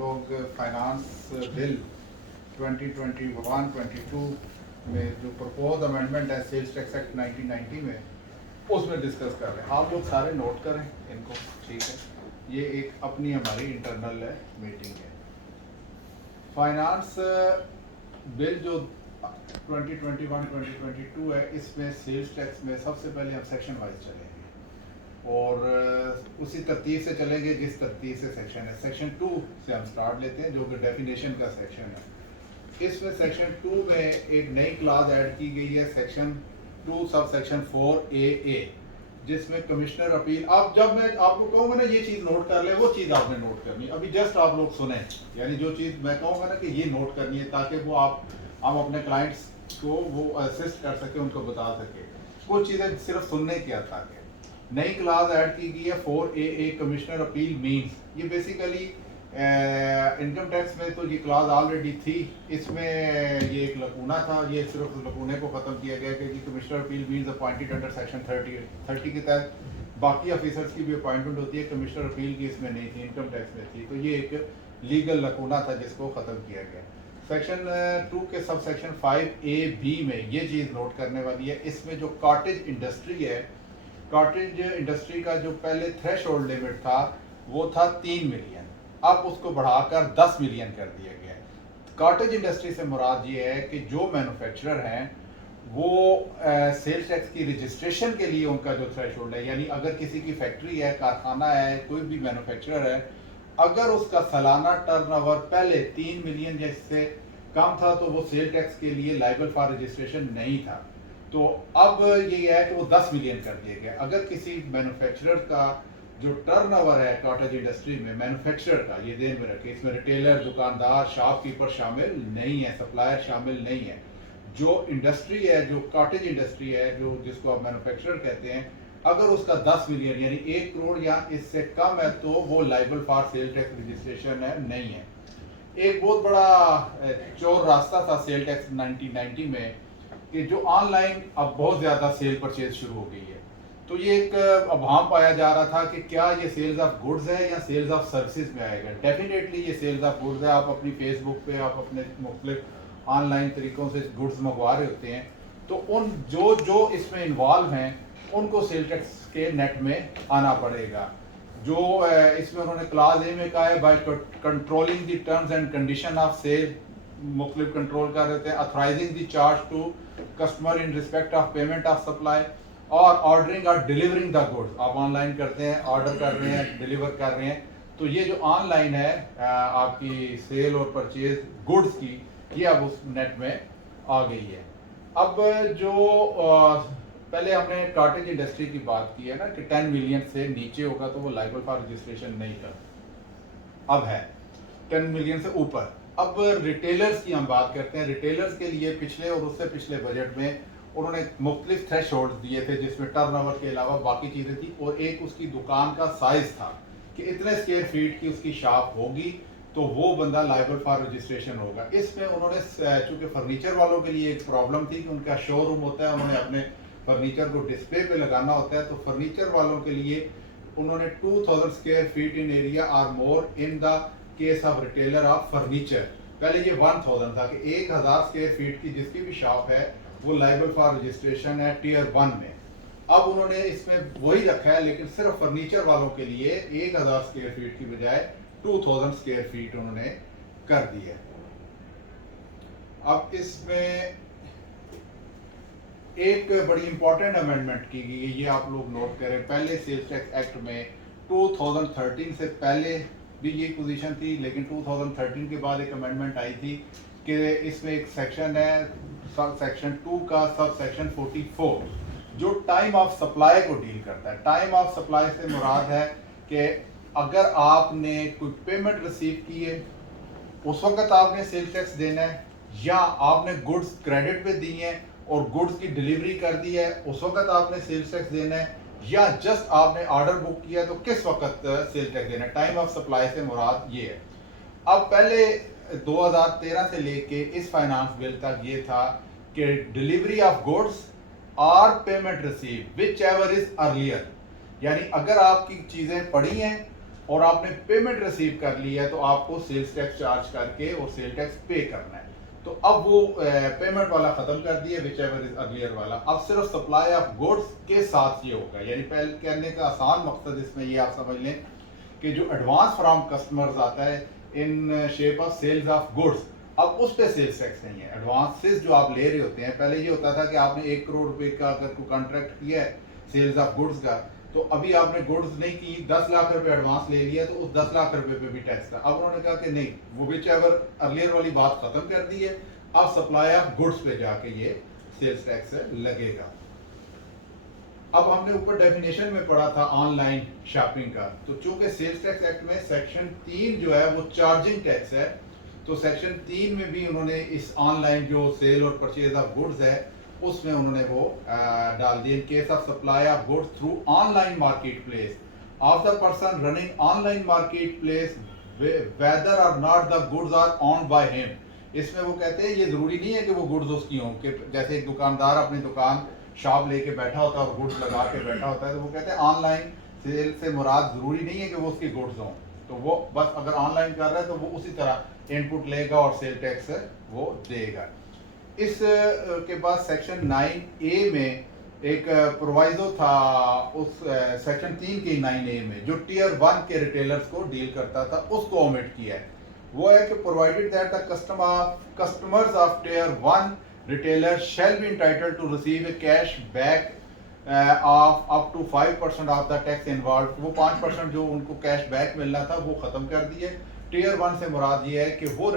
लोग finance bill 2021-22 में जो प्रपोज अमेंडमेंट है सेल्स टैक्स एक्ट 1990 में उसमें डिस्कस कर रहे हैं। आप लोग सारे नोट करें इनको, ठीक है। ये एक अपनी हमारी इंटरनल मीटिंग है। फाइनेंस बिल जो 2021-2022 है, इसमें सेल्स टैक्स में सबसे पहले हम सेक्शन वाइज चलेंगे और उसी तरतीब से चलेंगे जिस तरतीब से सेक्शन है। सेक्शन 2 से हम स्टार्ट लेते हैं जो कि डेफिनेशन का सेक्शन है। इसमें सेक्शन 2 में एक नई क्लास ऐड की गई है, सेक्शन 2 सब सेक्शन 4AA, जिसमें कमिश्नर अपील। अब जब मैं आपको कहूँगा ना ये चीज़ नोट कर ले, वो चीज़ आपने नोट करनी है। अभी जस्ट आप लोग सुने, यानी जो चीज़ मैं कहूँगा ना कि ये नोट करनी है ताकि वो हम अपने क्लाइंट्स को वो असिस्ट कर सके, उनको बता सके। कुछ चीज़ें सिर्फ सुनने की हद तक है। नई क्लास ऐड की गई है 4AA, कमिश्नर अपील मीन्स। ये बेसिकली इनकम टैक्स में तो ये क्लास ऑलरेडी थी, इसमें ये एक लकूना था। ये सिर्फ लकूने को ख़त्म किया गया कि commissioner appeal means appointed under section 30 के तहत। बाकी ऑफिसर्स की भी अपॉइंटमेंट होती है, कमिश्नर अपील की इसमें नहीं थी, इनकम टैक्स में थी। तो ये एक लीगल लकूना था जिसको ख़त्म किया गया। सेक्शन 2 के सब सेक्शन 5AB में ये चीज़ नोट करने वाली है। इसमें जो कॉटेज इंडस्ट्री है, कॉटेज इंडस्ट्री का जो पहले थ्रेश होल्ड लिमिट था वो था 3 मिलियन, अब उसको बढ़ाकर 10 मिलियन कर दिया गया है। कॉटेज इंडस्ट्री से मुराद ये है कि जो मैन्युफैक्चरर हैं वो सेल्स टैक्स की रजिस्ट्रेशन के लिए उनका जो थ्रेश होल्ड है, यानी अगर किसी की फैक्ट्री है, कारखाना है, कोई भी मैन्युफैक्चरर है, अगर उसका सालाना टर्नओवर पहले 3 मिलियन जैसे कम था तो वो सेल टैक्स के लिए लाइबल फॉर रजिस्ट्रेशन नहीं था। तो अब ये है कि वो 10 मिलियन कर दिया गया। अगर किसी मैन्युफैक्चरर का जो टर्नओवर है कॉटेज इंडस्ट्री में, मैन्युफैक्चरर का, ये ध्यान में रखें, इसमें रिटेलर, दुकानदार, शॉपकीपर शामिल नहीं है, सप्लायर शामिल नहीं है। जो इंडस्ट्री है, जो कॉटेज इंडस्ट्री है, जो जिसको आप मैन्युफैक्चरर कहते हैं, अगर उसका 10 मिलियन यानी 1 करोड़ या इससे कम है तो वो liable for sale tax registration है, नहीं है। एक बहुत बड़ा चोर रास्ता था सेल टैक्स 1990 में कि जो ऑनलाइन अब बहुत ज़्यादा सेल परचेज शुरू हो गई है, तो ये एक अभाम पाया जा रहा था कि क्या ये सेल्स ऑफ गुड्स है या सेल्स ऑफ सर्विसेज में आएगा। डेफिनेटली ये सेल्स ऑफ गुड्स है। आप अपनी फेसबुक पे, आप अपने मुख्तलिफ ऑनलाइन तरीक़ों से गुड्स मंगवा रहे होते हैं, तो उन जो इसमें इन्वॉल्व हैं उनको सेल टैक्स के नेट में आना पड़ेगा। जो इसमें उन्होंने क्लास ए में कहा है, by controlling the terms and condition of sale, मुख्तलिफ कंट्रोल कर रहे थे, authorising the charge to customer in respect of payment of supply, और ऑर्डरिंग और डिलीवरिंग द गुड्स। आप ऑनलाइन करते हैं, ऑर्डर कर रहे हैं, डिलीवर कर रहे हैं, तो ये जो ऑनलाइन है आपकी सेल और परचेज गुड्स की, ये अब उस नेट में आ गई है। अब जो पहले हमने कॉटेज इंडस्ट्री की बात की है ना कि 10 मिलियन से नीचे होगा तो वो लाइबल फॉर रजिस्ट्रेशन नहीं था, अब है 10 मिलियन से ऊपर। अब रिटेलर्स की हम बात करते हैं। रिटेलर्स के लिए पिछले और उससे पिछले बजट में उन्होंने मुख्तलिफ थ्रेश होल्ड दिए थे जिसमें टर्नओवर के अलावा बाकी चीज़ें थी, और एक उसकी दुकान का साइज था कि इतने स्क्वायर फीट की उसकी शॉप होगी तो वो बंदा लाइबल फॉर रजिस्ट्रेशन होगा। इसमें उन्होंने, चूँकि फर्नीचर वालों के लिए एक प्रॉब्लम थी कि उनका शोरूम होता है, उन्होंने अपने फर्नीचर को डिस्प्ले पे लगाना होता है, तो फर्नीचर वालों के लिए उन्होंने 2000 स्क्वायर फीट इन एरिया और more in the case of retailer of furniture. पहले ये 1000 था कि 1000 स्क्वायर फीट की जिसकी भी शॉप है वो लाइबल फॉर रजिस्ट्रेशन है टियर 1 में। अब उन्होंने इसमें वही रखा है, लेकिन सिर्फ फर्नीचर वालों के लिए 1000 स्क्वायर फीट की बजाय 2000 स्क्वायर फीट उन्होंने कर दी है। अब इसमें एक बड़ी इंपॉर्टेंट अमेंडमेंट की गई है, ये आप लोग नोट करें। पहले सेल्स टैक्स एक्ट में 2013 से पहले भी ये पोजीशन थी, लेकिन 2013 के बाद एक अमेंडमेंट आई थी कि इसमें एक सेक्शन है, सेक्शन 2 का सब सेक्शन 44, जो टाइम ऑफ सप्लाई को डील करता है। टाइम ऑफ सप्लाई से मुराद है कि अगर आपने कोई पेमेंट रिसीव की है उस वक्त आपने सेल्स टैक्स देना है, या आपने गुड्स क्रेडिट पे दी हैं और गुड्स की डिलीवरी कर दी है उस वक्त आपने सेल्स टैक्स देना है, या जस्ट आपने ऑर्डर बुक किया तो किस वक्त सेल्स टैक्स देना है। टाइम ऑफ सप्लाई से मुराद ये है। अब पहले 2013 से लेके इस फाइनेंस बिल तक ये था कि डिलीवरी ऑफ गुड्स और payment receive which ever is earlier, यानी अगर आपकी चीज़ें पड़ी हैं और आपने पेमेंट रिसीव कर ली है तो आपको सेल्स टैक्स चार्ज करके और सेल टैक्स पे करना है। तो अब वो पेमेंट वाला खत्म कर दिया, विच एवर इज अर्लियर वाला। अब सिर्फ सप्लाई ऑफ गुड्स के साथ ये होगा, यानी पहले कहने का आसान मकसद इसमें ये आप समझ लें कि जो एडवांस फ्रॉम कस्टमर्स आता है in shape of sales of goods, अब उस पर सेल्स टैक्स नहीं है। एडवांसेस जो आप ले रहे होते हैं, पहले ये होता था कि आपने 1 करोड़ रुपए का अगर कोई कॉन्ट्रैक्ट किया है सेल्स ऑफ गुड्स का, तो अभी आपने गुड्स नहीं की, 10 लाख रुपए एडवांस ले लिया, तो उस 10 लाख रुपए पे भी टैक्स था। अब उन्होंने कहा कि नहीं, वो विच एवर अर्लियर वाली बात खत्म कर दी है, अब सप्लाई ऑफ गुड्स पे जाके ये सेल्स टैक्स लगेगा। अब हमने ऊपर डेफिनेशन में पढ़ा था ऑनलाइन शॉपिंग का, तो चूंकि सेल्स टैक्स एक्ट में सेक्शन 3 जो है वो चार्जिंग टैक्स है, तो सेक्शन 3 में भी उन्होंने इस ऑनलाइन जो सेल और परचेज ऑफ गुड्स है उसमें उन्होंने वो डाल दिया। In case of supply of goods through online market place of the person running online market place whether or not the goods are owned by him. इसमें वो कहते हैं ये जरूरी नहीं है कि वो गुड्स उसकी हों, कि जैसे एक दुकानदार अपनी दुकान शॉप लेके बैठा होता है और गुड्स लगा के बैठा होता है, तो वो कहते हैं ऑनलाइन सेल से मुराद जरूरी नहीं है कि वो उसकी गुड्स हों, तो वो बस अगर ऑनलाइन कर रहा है तो वो उसी तरह इनपुट लेगा और सेल टैक्स वो देगा। इस के बाद सेक्शन 9A में एक प्रोवाइजो था उस सेक्शन 3 के 9A में, जो टियर 1 के रिटेलर्स को डील करता था, उसको ओमिट किया है। वो है कि provided that the customers of tier 1 retailers shall be entitled to receive a cash back of up to 5% of the tax involved। वो 5% जो उनको कैश बैक मिलना था वो खत्म कर दिए। टियर 1 से मुराद ये है कि वो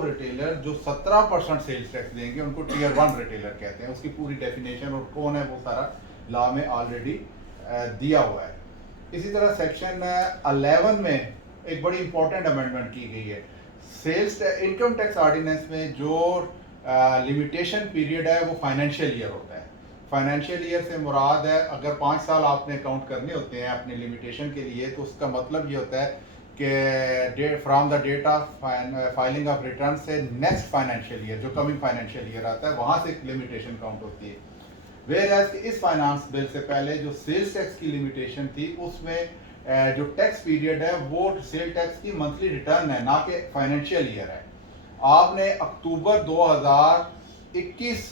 रिटेलर जो 17% सेल्स टैक्स देंगे उनको टियर 1 रिटेलर कहते हैं। उसकी पूरी डेफिनेशन और कौन है वो सारा लॉ में ऑलरेडी दिया हुआ है। इसी तरह सेक्शन 11 में एक बड़ी इंपॉर्टेंट अमेंडमेंट की गई है। सेल्स इनकम टैक्स ऑर्डिनेंस में जो लिमिटेशन पीरियड है वो फाइनेंशियल ईयर होता है। फाइनेंशियल ईयर से मुराद है अगर 5 साल आपने काउंट करने होते हैं अपने लिमिटेशन के लिए, तो उसका मतलब ये होता है कि from the date of filing of return से नेक्स्ट फाइनेंशियल ईयर जो कमिंग फाइनेंशियल ईयर आता है वहाँ से लिमिटेशन काउंट होती है। वेयर एज इस फाइनेंस बिल से पहले जो सेल्स टैक्स की लिमिटेशन थी उसमें जो टैक्स पीरियड है वो सेल टैक्स की मंथली रिटर्न है, ना कि फाइनेंशियल ईयर है। आपने अक्टूबर 2021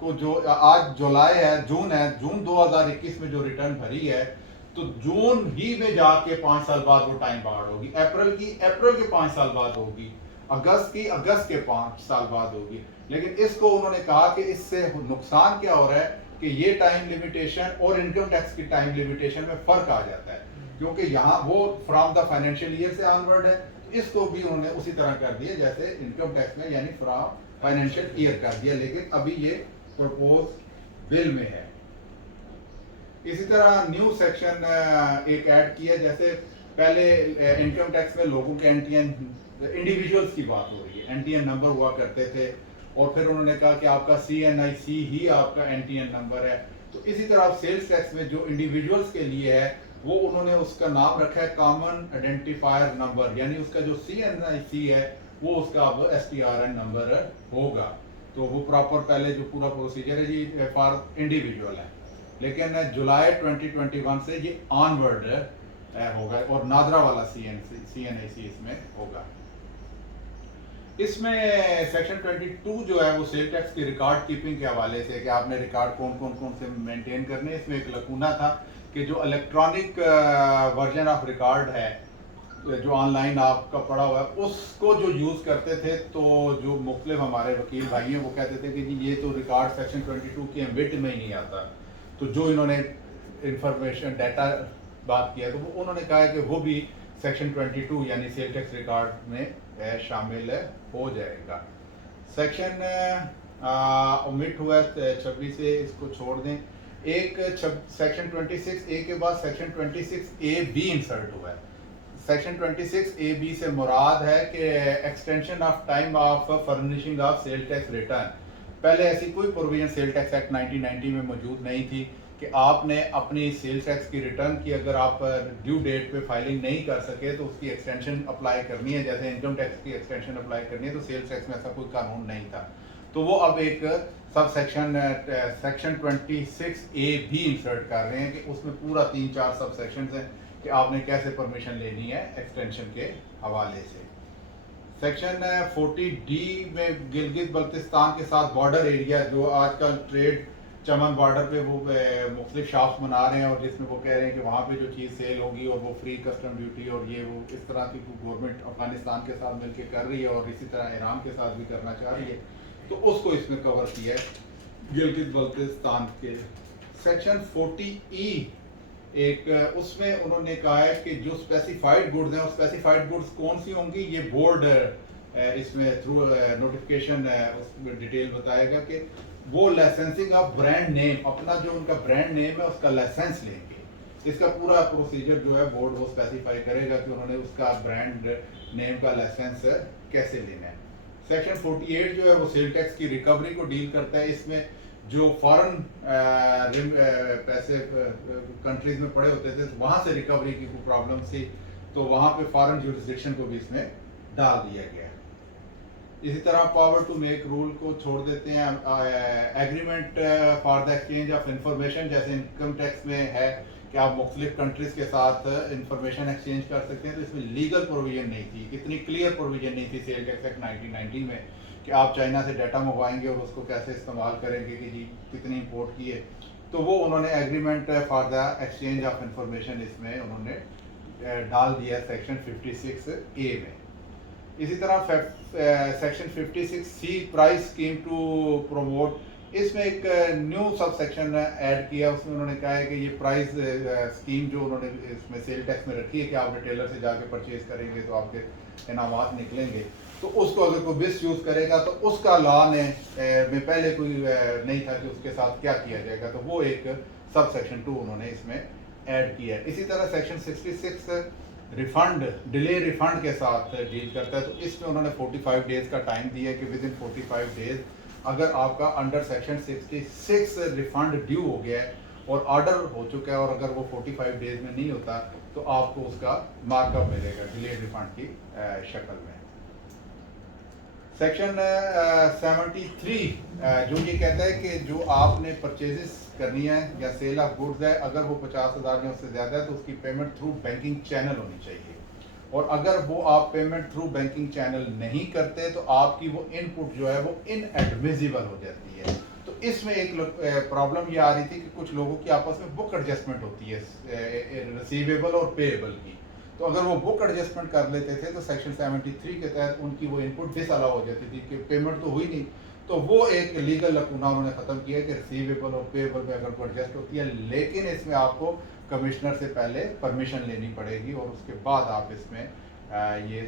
को जो आज जुलाई है, जून 2021 में जो रिटर्न भरी है, तो जून ही में जाके 5 साल बाद वो टाइम बाउंड होगी। अप्रैल के 5 साल बाद होगी, अगस्त के 5 साल बाद होगी। लेकिन इसको उन्होंने कहा कि इससे नुकसान क्या हो रहा है कि ये टाइम लिमिटेशन और इनकम टैक्स की टाइम लिमिटेशन में फर्क आ जाता है, क्योंकि यहाँ वो फ्रॉम द फाइनेंशियल ईयर से ऑनवर्ड है, इसको भी उन्होंने उसी तरह कर दिया जैसे इनकम टैक्स में, यानी फ्रॉम फाइनेंशियल ईयर कर दिया। लेकिन अभी ये प्रपोज बिल में है। इसी तरह न्यू सेक्शन एक ऐड किया, जैसे पहले इनकम टैक्स में लोगों के एनटीएन इंडिविजुअल्स की बात हो रही है, एनटीएन नंबर हुआ करते थे, और फिर उन्होंने कहा कि आपका CNIC ही आपका एनटीएन नंबर है। तो इसी तरह सेल्स टैक्स में जो इंडिविजुअल्स के लिए है वो उन्होंने उसका नाम रखा है कॉमन आइडेंटिफायर नंबर, यानी उसका जो CNIC है वो उसका अब STRN नंबर होगा। तो वो प्रॉपर पहले जो पूरा प्रोसीजर है जी फॉर इंडिविजुअल है, लेकिन जुलाई 2021 से ये ऑनवर्ड होगा और नादरा वाला CNIC इसमें होगा। इसमें सेक्शन 22 जो है वो सेल टैक्स की रिकॉर्ड कीपिंग के हवाले से कि आपने रिकॉर्ड कौन से मेंटेन करने, इसमें एक लकूना था कि जो इलेक्ट्रॉनिक वर्जन ऑफ रिकॉर्ड है जो ऑनलाइन आपका पड़ा हुआ है उसको जो यूज़ करते थे, तो जो मुख्तलिफ हमारे वकील भाई हैं वो कहते थे कि जी ये तो रिकॉर्ड सेक्शन 22 के एम्बिट में ही नहीं आता। तो जो इन्होंने इंफॉर्मेशन डाटा बात किया तो वो उन्होंने कहा है कि वो भी सेक्शन 22 यानी सेल टैक्स रिकॉर्ड में शामिल हो जाएगा। सेक्शन ओमिट हुआ 26 से, इसको छोड़ दें। एक सेक्शन 26A के बाद सेक्शन 26AB इंसर्ट हुआ है। सेक्शन 26AB से मुराद है कि extension of time of furnishing of sale tax return. पहले ऐसी कोई प्रोविजन सेल टैक्स एक्ट 1990 में मौजूद नहीं थी कि आपने अपनी सेल टैक्स की रिटर्न की अगर आप ड्यू डेट पे फाइलिंग नहीं कर सके तो उसकी एक्सटेंशन अप्लाई करनी है, जैसे इनकम टैक्स की एक्सटेंशन अप्लाई करनी है, तो सेल टैक्स में ऐसा कोई कानून नहीं था। तो वो अब एक सब सेक्शन 26A भी इंसर्ट कर रहे हैं कि उसमें पूरा 3-4 सब सेक्शन हैं कि आपने कैसे परमिशन लेनी है एक्सटेंशन के हवाले से। सेक्शन 40D में गिलगित बल्तिस्तान के साथ बॉर्डर एरिया, जो आजकल ट्रेड चमन बॉर्डर पे वो मुख्तलिफ शॉप्स बना रहे हैं और जिसमें वो कह रहे हैं कि वहाँ पे जो चीज़ सेल होगी और वो फ्री कस्टम ड्यूटी और ये वो इस तरह की गवर्नमेंट अफगानिस्तान के साथ मिलकर कर रही है और इसी तरह ईरान के साथ भी करना चाह रही है, तो उसको इसमें कवर किया है गिलगित बल्तिस्तान के। सेक्शन 40E एक उसमें उन्होंने कहा है कि जो स्पेसिफाइड गुड्स हैं, और स्पेसिफाइड गुड्स कौन सी होंगी, ये बोर्ड इसमें थ्रू नोटिफिकेशन उसमें डिटेल बताएगा कि वो लाइसेंसिंग ऑफ ब्रांड नेम, अपना जो उनका ब्रांड नेम है उसका लाइसेंस लेंगे। इसका पूरा प्रोसीजर जो है बोर्ड वो स्पेसिफाई करेगा कि उन्होंने उसका ब्रांड नेम का लाइसेंस कैसे लेना है। सेक्शन 48 जो है वो सेल टैक्स की रिकवरी को डील करता है। इसमें जो फॉरेन पैसे कंट्रीज में पड़े होते थे तो वहाँ से रिकवरी की कोई प्रॉब्लम थी, तो वहाँ पे फॉरेन जुरिस्डिक्शन को भी इसमें डाल दिया गया। इसी तरह पावर टू मेक रूल को छोड़ देते हैं। Agreement for the exchange of information, जैसे इनकम टैक्स में है कि आप मुख्तलिफ कंट्रीज के साथ इंफॉर्मेशन एक्सचेंज कर सकते हैं, तो इसमें लीगल प्रोविजन नहीं थी, इतनी क्लियर प्रोविजन नहीं थी सेल टैक्स एक्ट 1990 में कि आप चाइना से डाटा मंगवाएंगे और उसको कैसे इस्तेमाल करेंगे कि जी कितनी इंपोर्ट की है। तो वो उन्होंने agreement for the exchange of information इसमें उन्होंने डाल दिया सेक्शन 56A में। इसी तरह section 56C price scheme to promote, इसमें एक न्यू सब सेक्शन ऐड किया। उसमें उन्होंने कहा है कि ये प्राइस स्कीम जो उन्होंने इसमें सेल टैक्स में रखी है कि आप रिटेलर से जाके परचेज करेंगे तो आपके इनामात निकलेंगे, तो उसको अगर कोई मिस यूज़ करेगा तो उसका लॉ में पहले कोई नहीं था कि उसके साथ क्या किया जाएगा, तो वो एक सब सेक्शन 2 उन्होंने इसमें ऐड किया है। इसी तरह सेक्शन 66 रिफंड, डिले रिफंड के साथ डील करता है, तो इसमें उन्होंने 45 डेज़ का टाइम दिया है कि विद इन 45 डेज़ अगर आपका अंडर सेक्शन 66 रिफंड ड्यू हो गया है और ऑर्डर हो चुका है और अगर वो 45 डेज़ में नहीं होता तो आपको उसका मार्कअप मिलेगा डिले रिफंड की शक्ल में। सेक्शन 73 जो ये कहता है कि जो आपने परचेजेस करनी है या सेल ऑफ गुड्स है, अगर वो 50,000 या उससे ज़्यादा है तो उसकी पेमेंट थ्रू बैंकिंग चैनल होनी चाहिए, और अगर वो आप पेमेंट थ्रू बैंकिंग चैनल नहीं करते तो आपकी वो इनपुट जो है वो इनएडमिसिबल हो जाती है। तो इसमें एक प्रॉब्लम ये आ रही थी कि कुछ लोगों की आपस में बुक एडजस्टमेंट होती है रिसीवेबल और पेएबल की, तो अगर वो बुक एडजस्टमेंट कर लेते थे तो सेक्शन 73 के तहत उनकी वो इनपुट डिसअलाउ हो जाती थी कि पेमेंट तो हुई नहीं, तो वो एक लीगल लकूना उन्होंने ख़त्म किया कि रिसीवेबल और पेएबल में अगर वो एडजस्ट होती है, लेकिन इसमें आपको कमिश्नर से पहले परमिशन लेनी पड़ेगी और उसके बाद आप इसमें ये